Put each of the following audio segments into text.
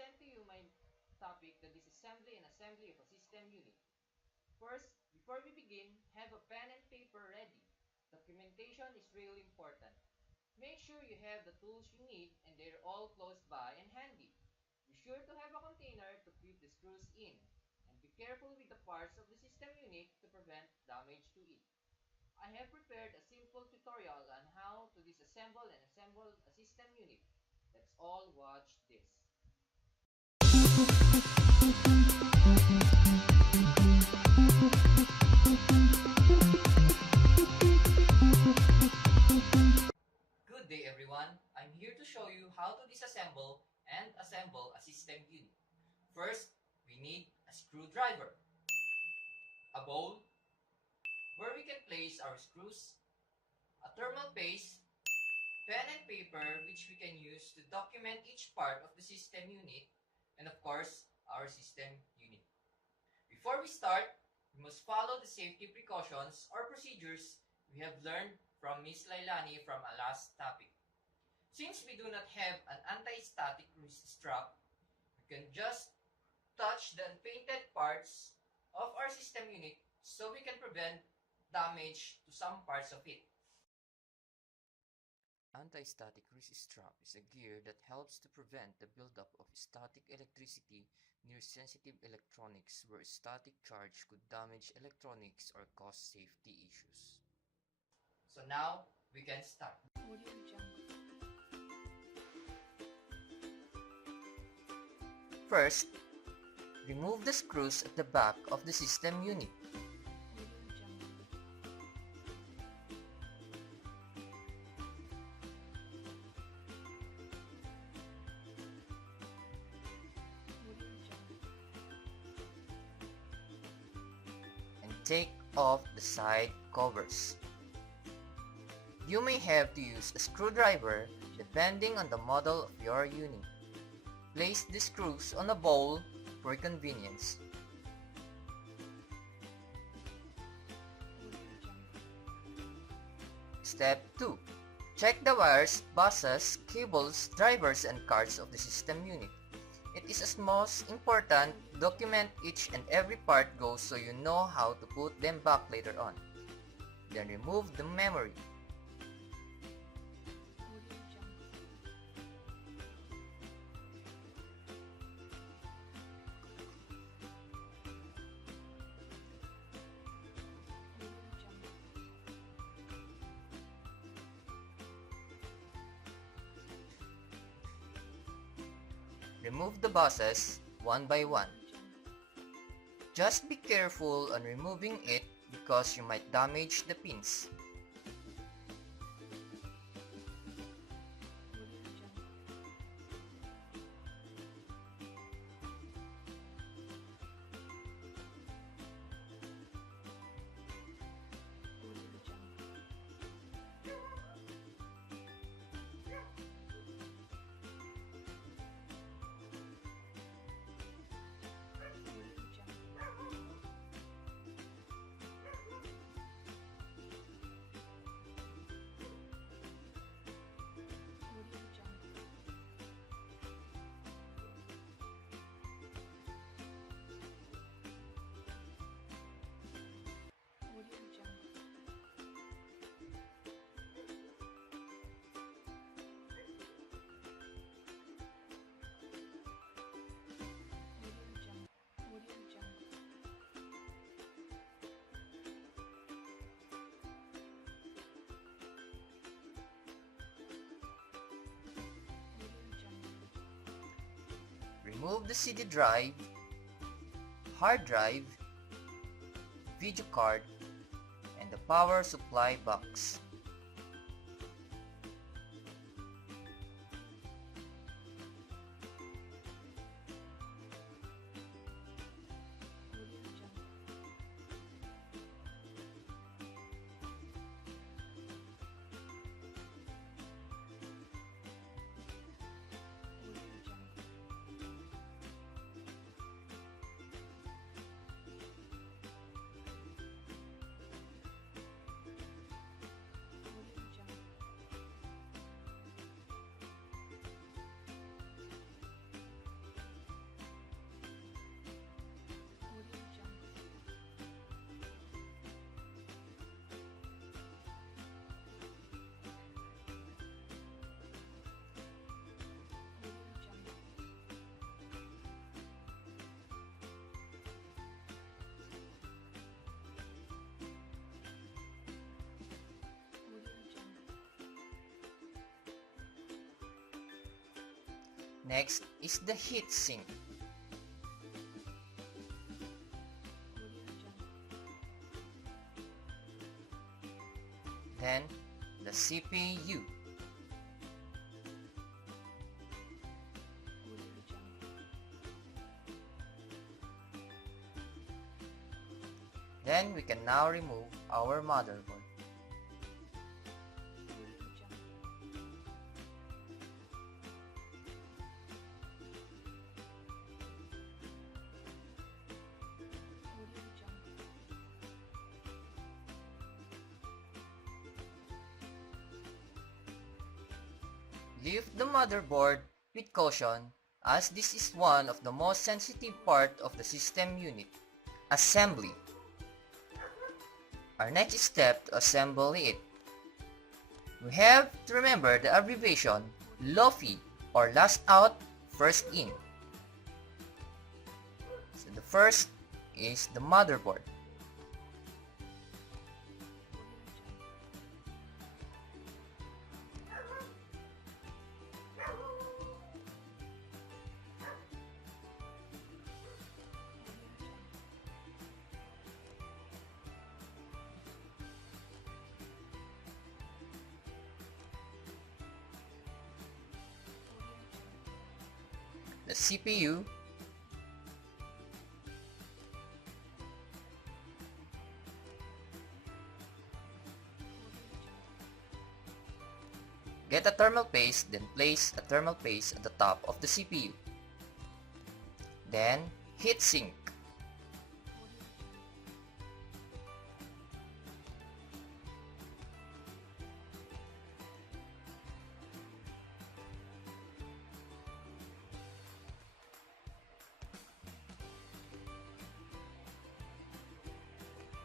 present to you my topic, the disassembly and assembly of a system unit. First, before we begin, have a pen and paper ready. Documentation is really important. Make sure you have the tools you need and they're all close by and handy. Be sure to have a container to keep the screws in. And be careful with the parts of the system unit to prevent damage to it. I have prepared a simple tutorial on how to disassemble and assemble a system unit. Let's all watch this. Good day everyone, I'm here to show you how to disassemble and assemble a system unit. First, we need a screwdriver, a bowl where we can place our screws, a thermal paste, pen and paper which we can use to document each part of the system unit, and of course, our system unit. Before we start, we must follow the safety precautions or procedures we have learned from Ms. Lailani from our last topic. Since we do not have an anti-static wrist strap, we can just touch the unpainted parts of our system unit so we can prevent damage to some parts of it. Anti-static wrist strap is a gear that helps to prevent the buildup of static electricity near sensitive electronics where static charge could damage electronics or cause safety issues. So now we can start. First, remove the screws at the back of the system unit. And take off the side covers. You may have to use a screwdriver depending on the model of your unit. Place the screws on a bowl for convenience. Step 2. Check the wires, buses, cables, drivers, and cards of the system unit. It is as most important, document each and every part goes so you know how to put them back later on. Then remove the memory. Remove the buses one by one. Just be careful on removing it because you might damage the pins. Remove the CD drive, hard drive, video card, and the power supply box. Next is the heat sink. Then the CPU. Then we can now remove our motherboard. Lift the motherboard with caution, as this is one of the most sensitive part of the system unit. Assembly. Our next step to assemble it. We have to remember the abbreviation LOFI, or last out, first in. So the first is the motherboard. The CPU, get a thermal paste, then place a thermal paste at the top of the CPU. Then heatsink.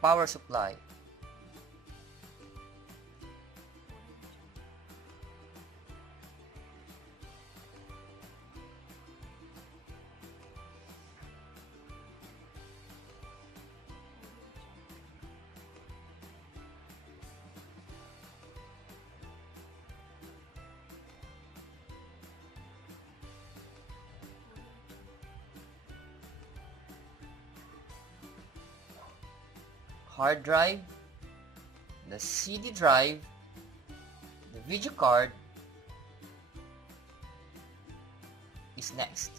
Power supply. Hard drive, the CD drive, the video card is next.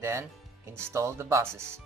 Then install the buses.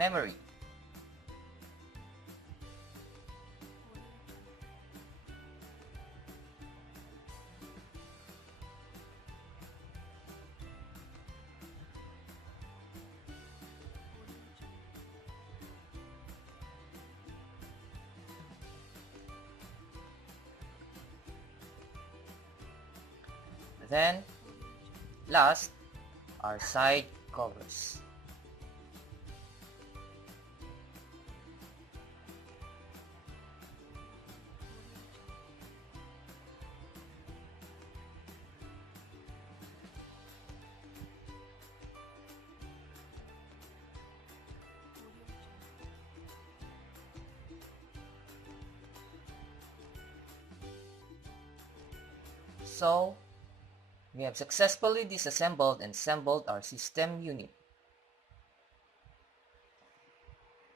memory. Then, last are side covers. So, we have successfully disassembled and assembled our system unit.